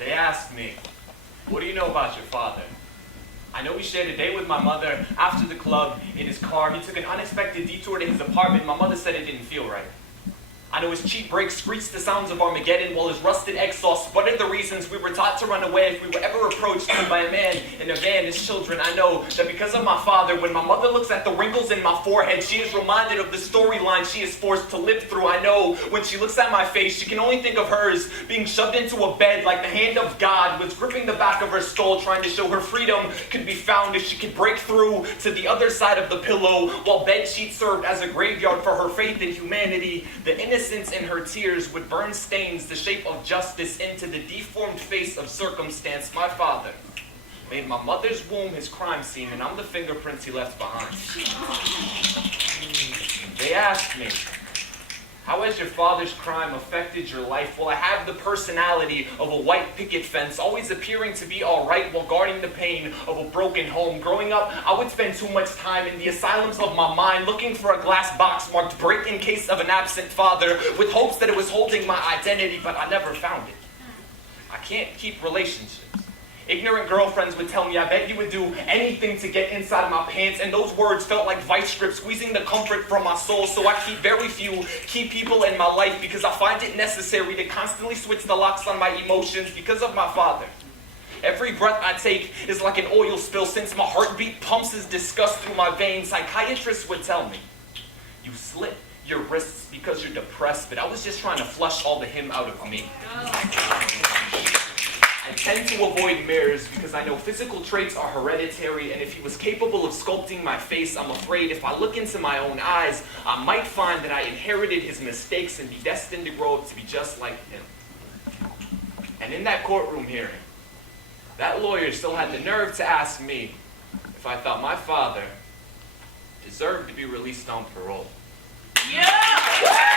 They asked me, what do you know about your father? I know he shared a day with my mother after the club in his car. He took an unexpected detour to his apartment. My mother said it didn't feel right. I know his cheap brakes screeched the sounds of Armageddon while his rusted exhaust sputtered the reasons we were taught to run away if we were ever approached by a man in a van as children. I know that because of my father, when my mother looks at the wrinkles in my forehead, she is reminded of the storyline she is forced to live through. I know when she looks at my face, she can only think of hers being shoved into a bed like the hand of God was gripping the back of her skull, trying to show her freedom could be found if she could break through to the other side of the pillow, while bed sheets served as a graveyard for her faith in humanity. The innocence in her tears would burn stains the shape of justice into the deformed face of circumstance. My father made my mother's womb his crime scene, and I'm the fingerprints he left behind. They asked me, how has your father's crime affected your life? Well, I have the personality of a white picket fence, always appearing to be all right while guarding the pain of a broken home. Growing up, I would spend too much time in the asylums of my mind looking for a glass box marked break in case of an absent father, with hopes that it was holding my identity, but I never found it. I can't keep relationships. Ignorant girlfriends would tell me, I bet you would do anything to get inside my pants, and those words felt like vice grips squeezing the comfort from my soul. So I keep very few key people in my life because I find it necessary to constantly switch the locks on my emotions because of my father. Every breath I take is like an oil spill since my heartbeat pumps his disgust through my veins. Psychiatrists would tell me, you slit your wrists because you're depressed, but I was just trying to flush all the him out of me. I tend to avoid mirrors because I know physical traits are hereditary, and if he was capable of sculpting my face, I'm afraid if I look into my own eyes, I might find that I inherited his mistakes and be destined to grow up to be just like him. And in that courtroom hearing, that lawyer still had the nerve to ask me if I thought my father deserved to be released on parole. Yeah!